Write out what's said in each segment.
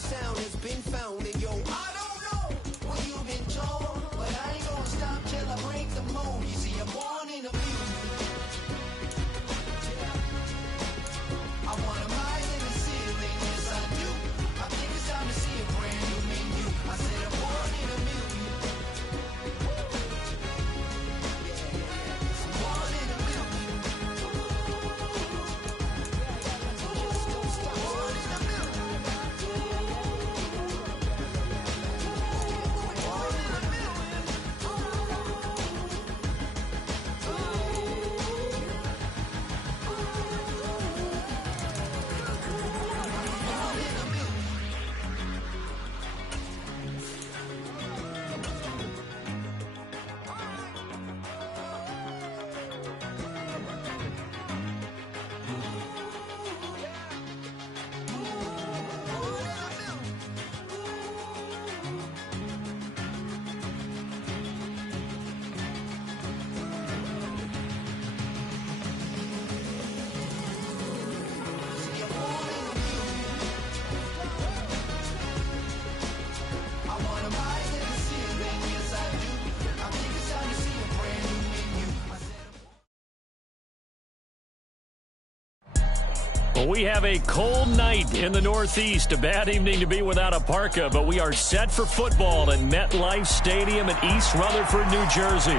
sound has been found. And yo, I don't know what you've been told, but I ain't gonna stop till I break the mold. You see, I'm born in a music. I wanna rise in the ceiling, yes I do. I think it's time to see a brand new menu. I said I'm born in a million. I'm born in a million. Born in a million. Born in a million. I wanna rise in the ceiling, yes I do. I think it's time to see a brand new menu. I said Well, we have a cold night in the Northeast. A bad evening to be without a parka, but we are set for football in MetLife Stadium in East Rutherford, New Jersey.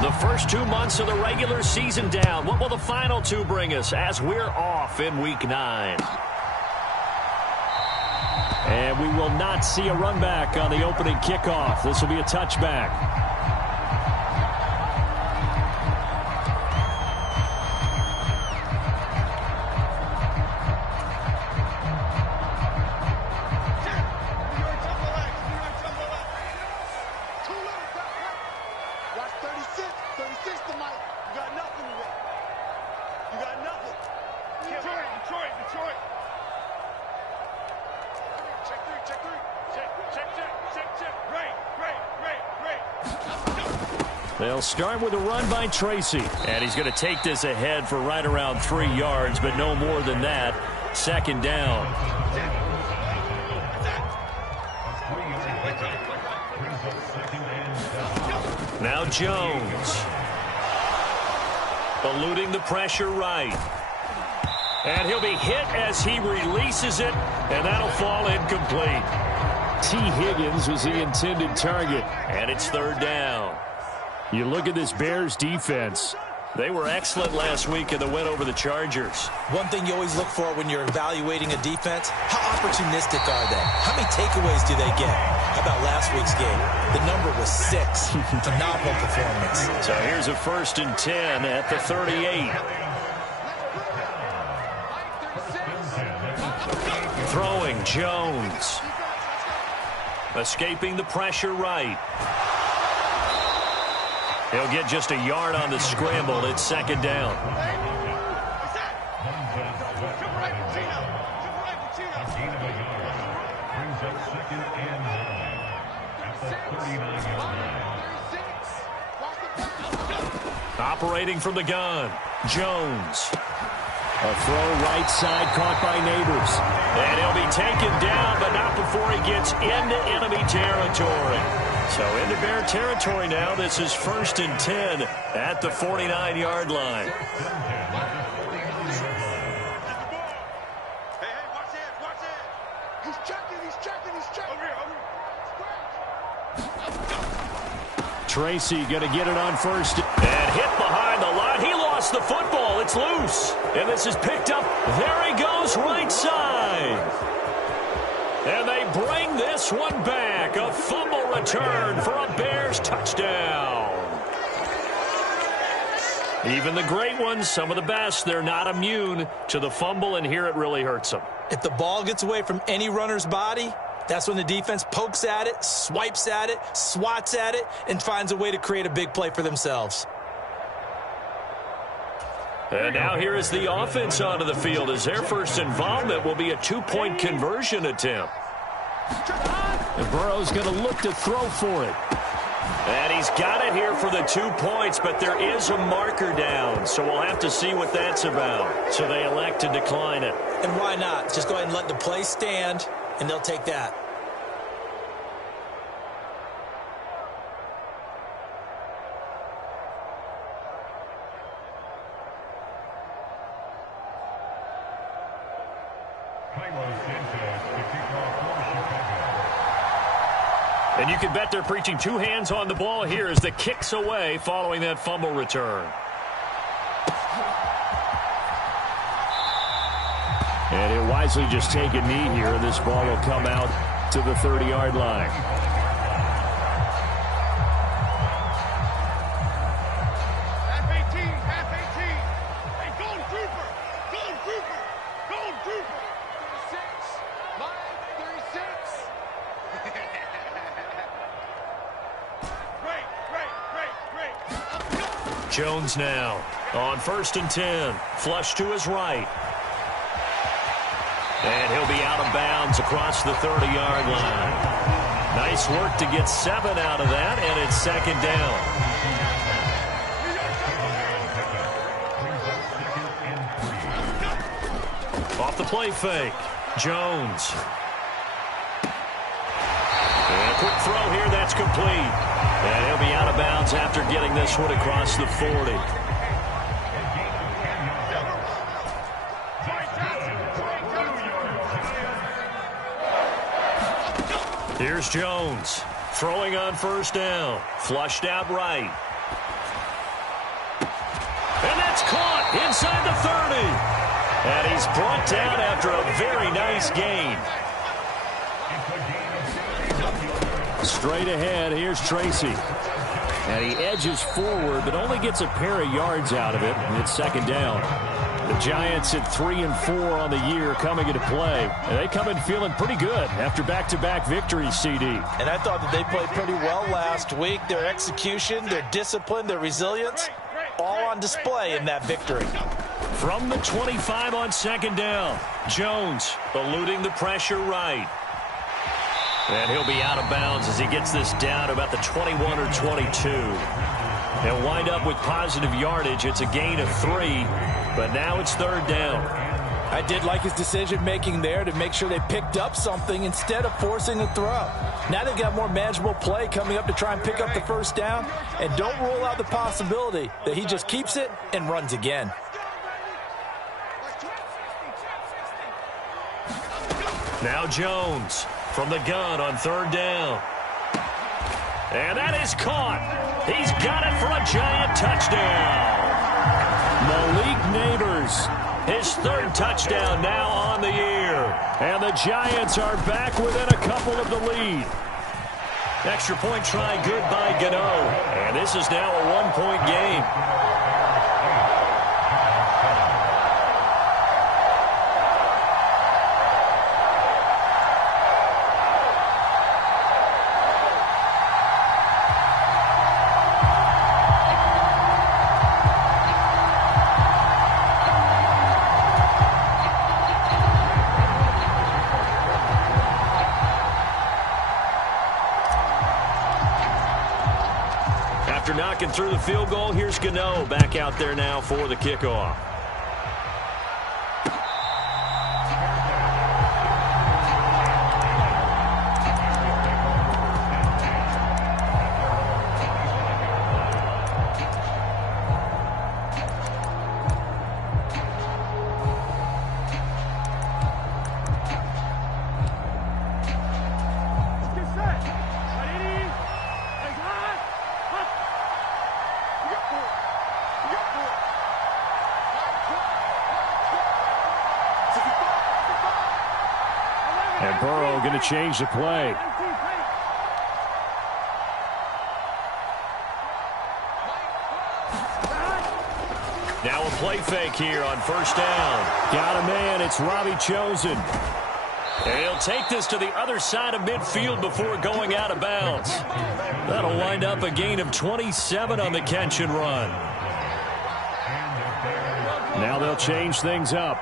The first 2 months of the regular season down. What will the final 2 bring us as we're off in Week 9? And we will not see a run back on the opening kickoff. This will be a touchback. Watch 36. 36 to Mike. You got nothing today. You got nothing. Detroit. Check three. Check. Great. They'll start with a run by Tracy. And he's going to take this ahead for right around 3 yards, but no more than that. Second down. Now Jones. Eluding the pressure right. And he'll be hit as he releases it, and that'll fall incomplete. T. Higgins was the intended target. And it's third down. You look at this Bears defense. They were excellent last week in the win over the Chargers. One thing you always look for when you're evaluating a defense, how opportunistic are they? How many takeaways do they get? How about last week's game? The number was 6. Phenomenal performance. So here's a 1st and 10 at the 38. Throwing Jones. Escaping the pressure right. He'll get just a yard on the scramble. It's second down. Operating from the gun, Jones. A throw right side caught by Neighbors. And he'll be taken down, but not before he gets into enemy territory. So into Bear territory now. This is 1st and 10 at the 49-yard line. Hey, watch it. He's checking. Tracy going to get it on first. And hit behind the line. He lost the football. It's loose. And this is picked up. There he goes, right side. And they bring this one back. A fumble return for a Bears touchdown. Even the great ones, some of the best, they're not immune to the fumble, and here it really hurts them. If the ball gets away from any runner's body, that's when the defense pokes at it, swipes at it, swats at it, and finds a way to create a big play for themselves. And now here is the offense onto the field as their first involvement will be a two-point conversion attempt. And Burrow's going to look to throw for it. And he's got it here for the 2 points, but there is a marker down, so we'll have to see what that's about. So they elect to decline it. And why not? Just go ahead and let the play stand, and they'll take that. And you can bet they're preaching two hands on the ball here as the kick's away following that fumble return. And he'll wisely just take a knee here, and this ball will come out to the 30-yard line. Half 18, half 18. Hey, Golden Trooper, Golden Trooper, Golden Trooper. 36, line 36. Jones now on 1st and 10. Flush to his right. And he'll be out of bounds across the 30-yard line. Nice work to get 7 out of that, and it's 2nd down. Off the play fake. Jones. And a quick throw here, that's complete. And he'll be out of bounds after getting this one across the 40. Here's Jones. Throwing on 1st down. Flushed out right. And that's caught inside the 30. And he's brought down after a very nice gain. Straight ahead, here's Tracy. And he edges forward, but only gets a pair of yards out of it, and it's 2nd down. The Giants at 3 and 4 on the year coming into play. And they come in feeling pretty good after back-to-back victories, CD. And I thought that they played pretty well last week. Their execution, their discipline, their resilience, all on display in that victory. From the 25 on 2nd down, Jones eluding the pressure right. And he'll be out of bounds as he gets this down to about the 21 or 22. He'll wind up with positive yardage. It's a gain of 3, but now it's 3rd down. I did like his decision-making there to make sure they picked up something instead of forcing a throw. Now they've got more manageable play coming up to try and pick up the 1st down, and don't rule out the possibility that he just keeps it and runs again. Now Jones from the gun on 3rd down. And that is caught. He's got it for a Giant touchdown. Malik Neighbors, his 3rd touchdown now on the year. And the Giants are back within a couple of the lead. Extra point try good by Gano. And this is now a 1-point game. After knocking through the field goal, here's Gano back out there now for the kickoff. And Burrow going to change the play. play fake here on first down. Got a man. It's Robbie Chosen. And he'll take this to the other side of midfield before going out of bounds. That'll wind up a gain of 27 on the catch and run. Now they'll change things up.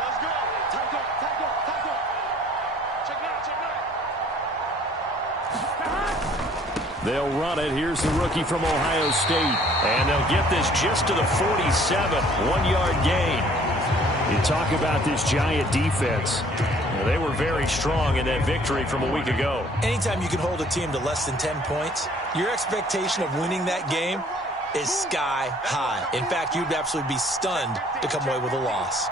Let's go. Tackle. Check it out. They'll run it. Here's the rookie from Ohio State. And they'll get this just to the 47, 1-yard gain. You talk about this Giant defense. Well, they were very strong in that victory from a week ago. Anytime you can hold a team to less than 10 points, your expectation of winning that game is sky high. In fact, you'd absolutely be stunned to come away with a loss.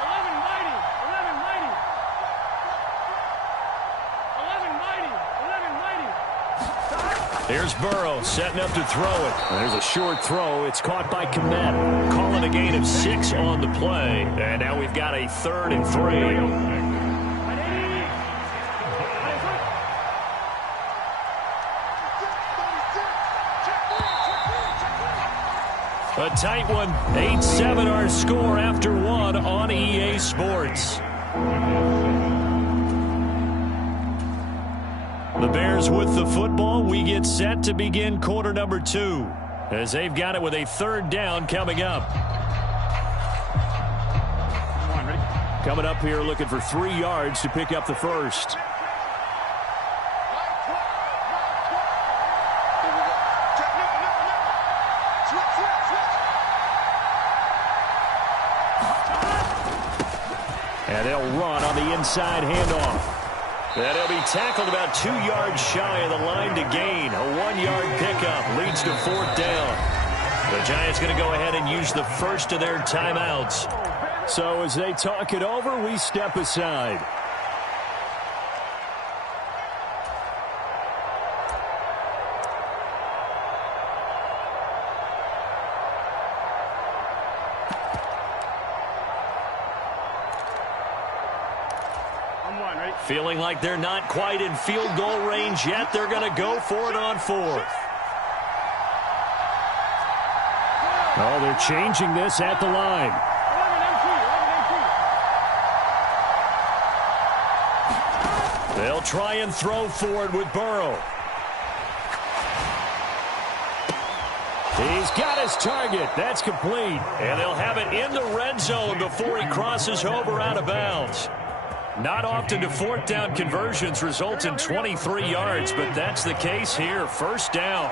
11 mighty. 11 mighty. Here's Burrow setting up to throw it. There's a short throw. It's caught by Kmet. Calling a gain of 6 on the play. And now we've got a 3rd and 3. A tight one. 8-7 our score after 1 on EA Sports. The Bears with the football. We get set to begin quarter number 2 as they've got it with a 3rd down coming up. Coming up here looking for 3 yards to pick up the first. And they'll run on the inside handoff. And he'll be tackled about 2 yards shy of the line to gain. A 1-yard pickup leads to 4th down. The Giants going to go ahead and use the first of their timeouts. So as they talk it over, we step aside. Feeling like they're not quite in field goal range yet. They're going to go for it on 4th. Oh, they're changing this at the line. They'll try and throw forward with Burrow. He's got his target. That's complete. And they'll have it in the red zone before he crosses over out of bounds. Not often do 4th down conversions result in 23 yards, but that's the case here. 1st down.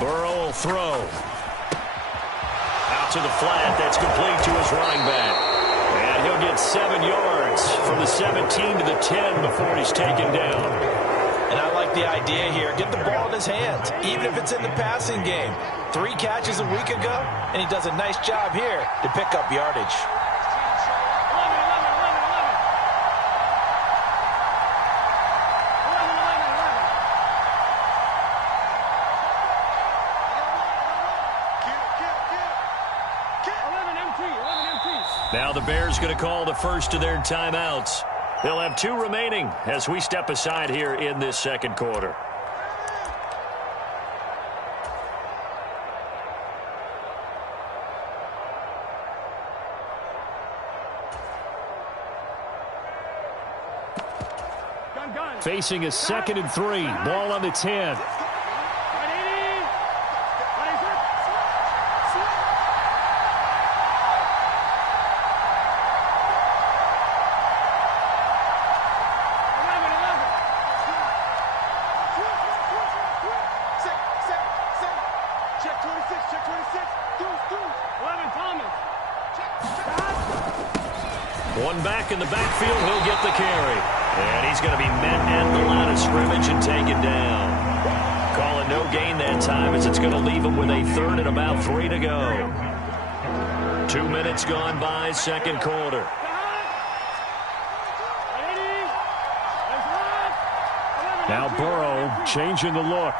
Burrow will throw. Out to the flat. That's complete to his running back. And he'll get 7 yards from the 17 to the 10 before he's taken down. And I like the idea here. Get the ball in his hands, even if it's in the passing game. 3 catches a week ago, and he does a nice job here to pick up yardage. Now the Bears going to call the first of their timeouts. They'll have 2 remaining as we step aside here in this second quarter. Facing a 2nd and 3. Ball on the 10. One back in the backfield, he'll get the carry. And he's going to be met at the line of scrimmage and taken down. Calling no gain that time as it's going to leave him with a 3rd and about 3 to go. 2 minutes gone by, second quarter. Now Burrow changing the look.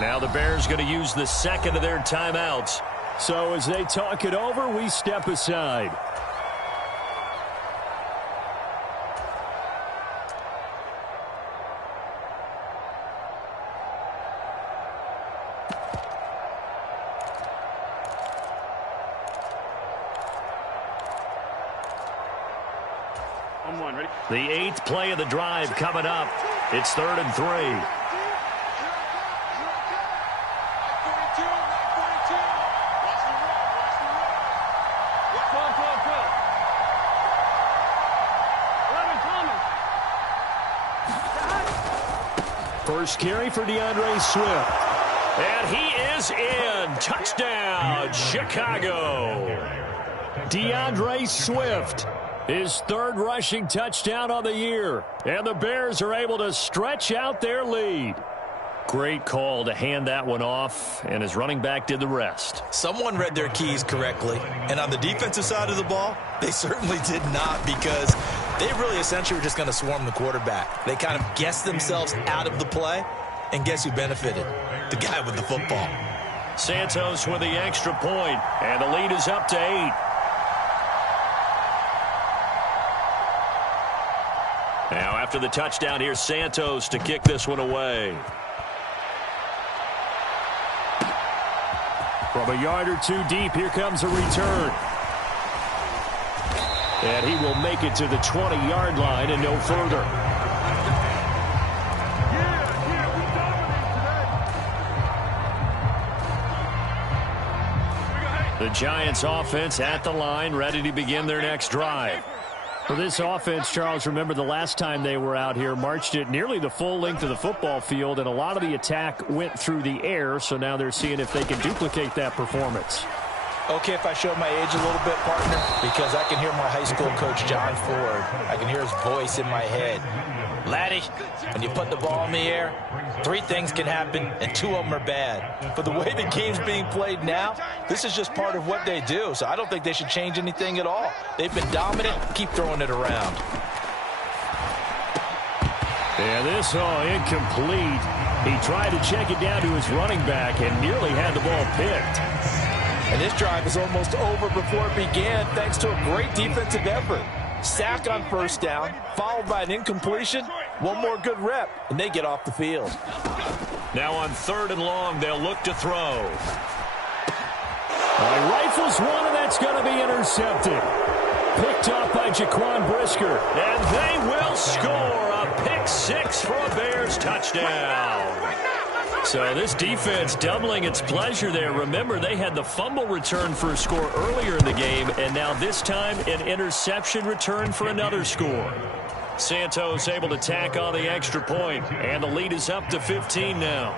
Now the Bears going to use the second of their timeouts. So as they talk it over, we step aside. The 8th play of the drive coming up. It's 3rd and 3. First carry for DeAndre Swift. And he is in. Touchdown, Chicago. DeAndre Swift, his 3rd rushing touchdown on the year. And the Bears are able to stretch out their lead. Great call to hand that one off, and his running back did the rest. Someone read their keys correctly. And on the defensive side of the ball, they certainly did not, because they really essentially were just going to swarm the quarterback. They kind of guessed themselves out of the play, and guess who benefited? The guy with the football. Santos with the extra point, and the lead is up to 8. Now after the touchdown, here's Santos to kick this one away. From a yard or two deep, here comes a return. And he will make it to the 20-yard line and no further. The Giants offense at the line, ready to begin their next drive. For this offense, Charles, remember the last time they were out here, marched it nearly the full length of the football field, and a lot of the attack went through the air, so now they're seeing if they can duplicate that performance. Okay, if I show my age a little bit, partner, because I can hear my high school coach, John Ford. I can hear his voice in my head. Laddie, when you put the ball in the air, 3 things can happen, and 2 of them are bad. But the way the game's being played now, this is just part of what they do, so I don't think they should change anything at all. They've been dominant. Keep throwing it around. And this, incomplete. He tried to check it down to his running back and nearly had the ball picked. And this drive is almost over before it began, thanks to a great defensive effort. Sack on first down, followed by an incompletion. One more good rep, and they get off the field. Now on 3rd and long, they'll look to throw. He rifles one, and that's going to be intercepted. Picked up by Jaquan Brisker. And they will score a pick 6 for a Bears touchdown. So this defense doubling its pleasure there. Remember, they had the fumble return for a score earlier in the game, and now this time an interception return for another score. Santos able to tack on the extra point, and the lead is up to 15 now.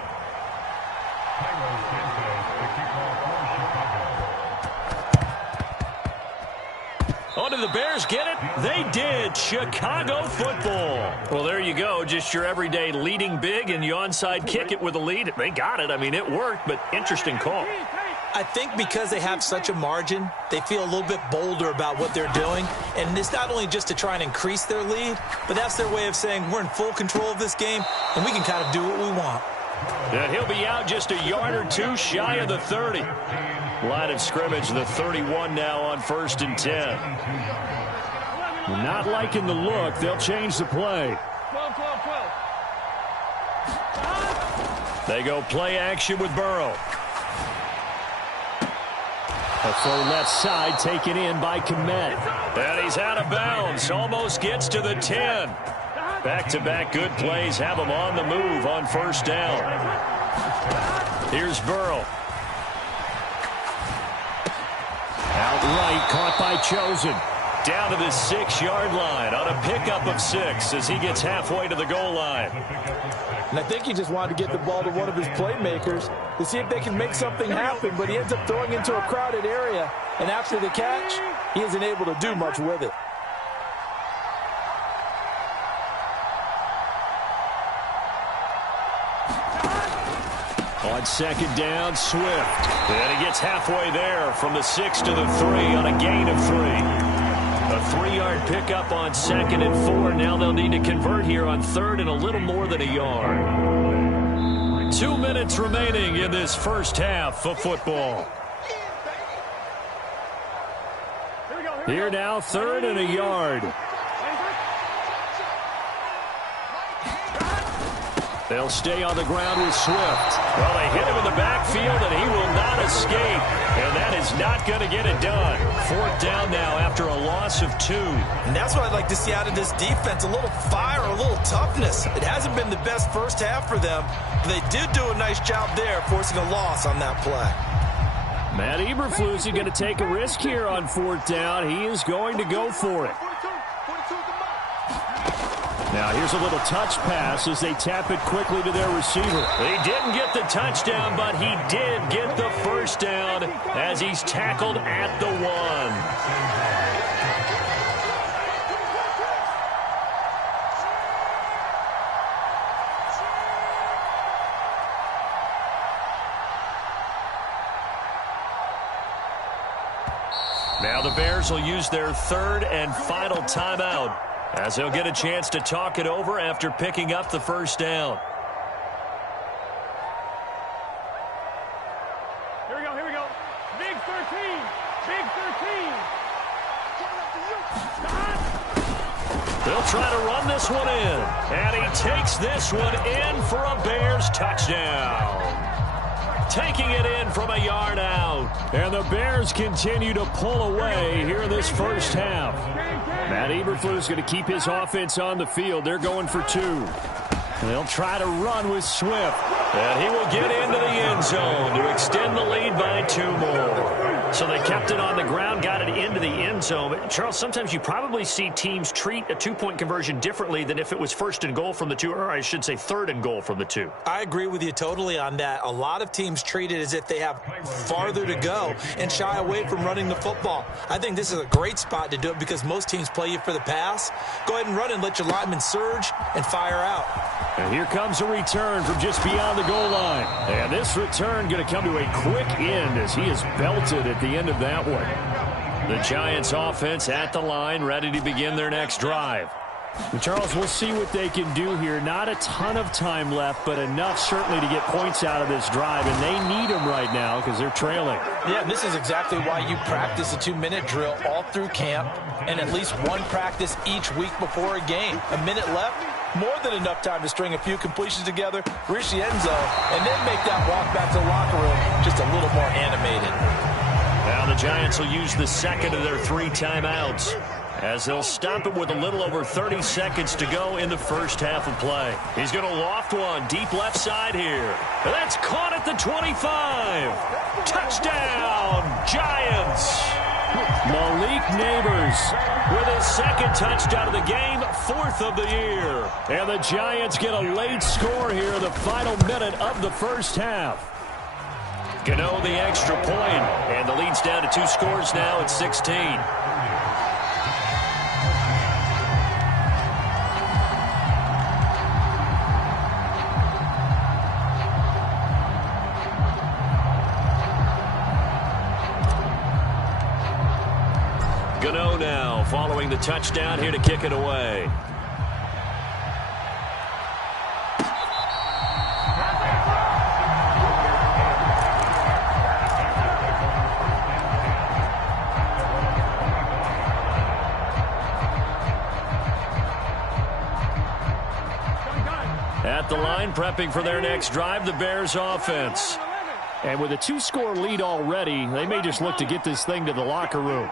Oh, did the Bears get it? They did. Chicago football. Well, there you go. Just your everyday leading big, and you onside kick it with a lead. They got it. I mean, it worked, but interesting call. I think because they have such a margin, they feel a little bit bolder about what they're doing. And it's not only just to try and increase their lead, but that's their way of saying we're in full control of this game, and we can kind of do what we want. And he'll be out just a yard or two shy of the 30. Line of scrimmage, the 31 now on 1st and 10. Not liking the look. They'll change the play. They go play action with Burrow. A throw left side taken in by Kmet. And he's out of bounds. Almost gets to the 10. Back-to-back good plays have him on the move on 1st down. Here's Burrow. Outright caught by Chosen. Down to the 6-yard line on a pickup of 6 as he gets halfway to the goal line. And I think he just wanted to get the ball to one of his playmakers to see if they can make something happen, but he ends up throwing into a crowded area. And after the catch, he isn't able to do much with it. On 2nd down, Swift. And he gets halfway there from the 6 to the 3 on a gain of 3. A 3-yard pickup on 2nd and 4. Now they'll need to convert here on 3rd and a little more than a yard. 2 minutes remaining in this first half of football. Here now, 3rd and a yard. They'll stay on the ground with Swift. Well, they hit him in the backfield, and he will not escape. And that is not going to get it done. 4th down now after a loss of 2. And that's what I'd like to see out of this defense, a little fire, a little toughness. It hasn't been the best first half for them, but they did do a nice job there, forcing a loss on that play. Matt Eberflus is going to take a risk here on 4th down. He is going to go for it. Now here's a little touch pass as they tap it quickly to their receiver. He didn't get the touchdown, but he did get the first down as he's tackled at the 1. Now the Bears will use their 3rd and final timeout as they'll get a chance to talk it over after picking up the first down. Here we go. Big 13. Big 13. They'll try to run this one in, and he takes this one in for a Bears touchdown. Taking it in from a yard out. And the Bears continue to pull away here in this first half. Matt Eberflus is going to keep his offense on the field. They're going for 2. And they'll try to run with Swift. And he will get into the end zone to extend the lead by 2 more. So they kept it on the ground, got it into the end zone. But Charles, sometimes you probably see teams treat a 2-point conversion differently than if it was 1st and goal from the 2, or I should say 3rd and goal from the 2. I agree with you totally on that. A lot of teams treat it as if they have farther to go and shy away from running the football. I think this is a great spot to do it because most teams play you for the pass. Go ahead and run and let your linemen surge and fire out. And here comes a return from just beyond the goal line. And this return going to come to a quick end as he is belted at the end of that one. The Giants offense at the line, ready to begin their next drive. And Charles, we'll see what they can do here. Not a ton of time left, but enough certainly to get points out of this drive. And they need them right now because they're trailing. Yeah, this is exactly why you practice a 2-minute drill all through camp and at least one practice each week before a game. A minute left, more than enough time to string a few completions together, reach the end zone, and then make that walk back to the locker room just a little more animated. Now the Giants will use the 2nd of their 3 timeouts as they'll stop it with a little over 30 seconds to go in the first half of play. He's going to loft one deep left side here. And that's caught at the 25. Touchdown, Giants. Malik Neighbors With his 2nd touchdown of the game, 4th of the year. And the Giants get a late score here in the final minute of the first half. Gano the extra point, and the lead's down to 2 scores now at 16. Gano now following the touchdown here to kick it away. At the line, prepping for their next drive, the Bears offense. And with a 2-score lead already, they may just look to get this thing to the locker room.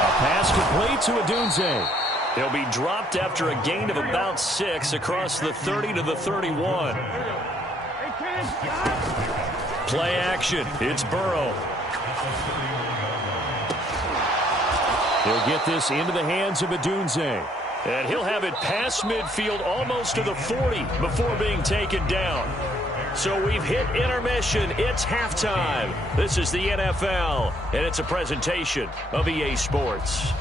A pass complete to Odunze. He'll be dropped after a gain of about 6 across the 30 to the 31. Play action. It's Burrow. He'll get this into the hands of Odunze. And he'll have it past midfield almost to the 40 before being taken down. So we've hit intermission. It's halftime. This is the NFL, and it's a presentation of EA Sports.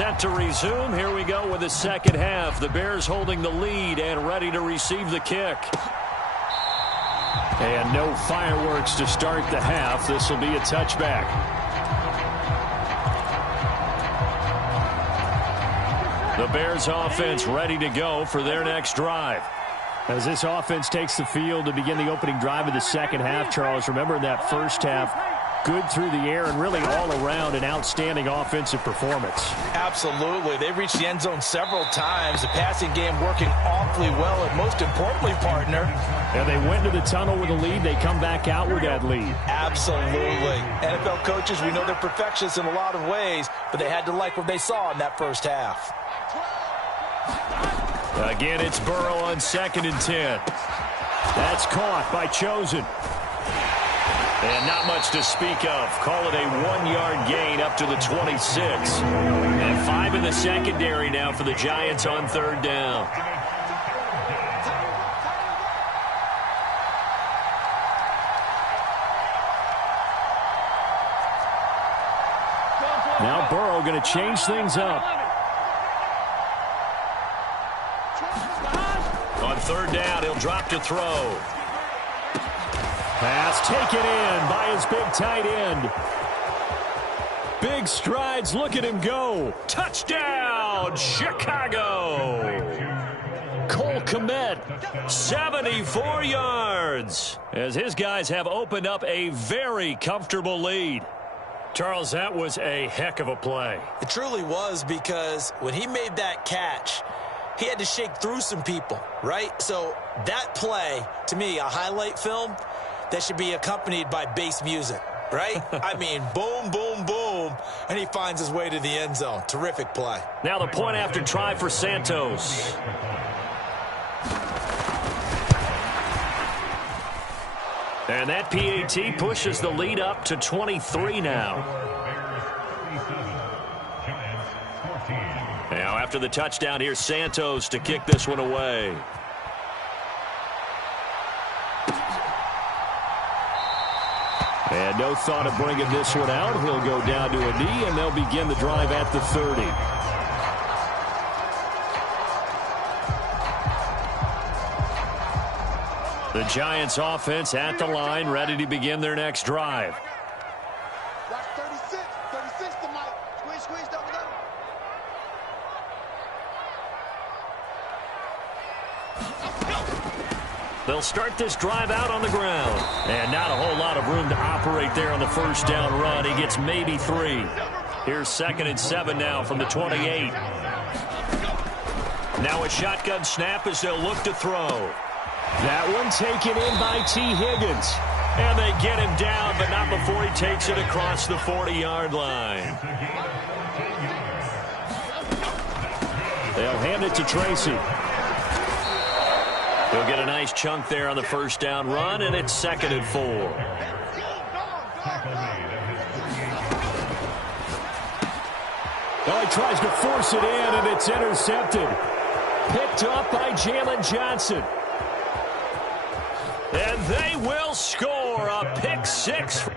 set to resume. Here we go with the second half. The Bears holding the lead and ready to receive the kick. And no fireworks to start the half. This will be a touchback. The Bears offense ready to go for their next drive. As this offense takes the field to begin the opening drive of the second half, Charles, remember in that first half, good through the air and really all around an outstanding offensive performance. Absolutely. They've reached the end zone several times. The passing game working awfully well, and most importantly, partner. And they went to the tunnel with a lead. They come back out with that lead. Absolutely. NFL coaches, we know they're perfectionists in a lot of ways, but they had to like what they saw in that first half. Again, it's Burrow on 2nd and 10. That's caught by Chosen. And not much to speak of. Call it a 1-yard gain up to the 26. And 5 in the secondary now for the Giants on 3rd down. Now Burrow going to change things up. On 3rd down, he'll drop to throw. Pass taken in by his big tight end. Big strides. Look at him go. Touchdown, Chicago. Cole Kmet, 74 yards. As his guys have opened up a very comfortable lead. Charles, that was a heck of a play. It truly was, because when he made that catch, he had to shake through some people, right? So that play, to me, a highlight film that should be accompanied by bass music, right? I mean, boom, boom, boom, and he finds his way to the end zone. Terrific play. Now the point after try for Santos. And that PAT pushes the lead up to 23 now. Now after the touchdown, here's Santos to kick this one away. And no thought of bringing this one out. He'll go down to a knee, and they'll begin the drive at the 30. The Giants offense at the line, ready to begin their next drive. Watch 36. 36 to Mike. Squeeze, squeeze, double, double. They'll start this drive out on the ground. And not a whole lot of room to operate there on the first down run. He gets maybe 3. Here's 2nd and 7 now from the 28. Now a shotgun snap as they'll look to throw. That one taken in by T. Higgins. And they get him down, but not before he takes it across the 40-yard line. They'll hand it to Tracy. He'll get a nice chunk there on the first down run, and it's 2nd and 4. Well, he tries to force it in, and it's intercepted. Picked up by Jalen Johnson. And they will score a pick 6.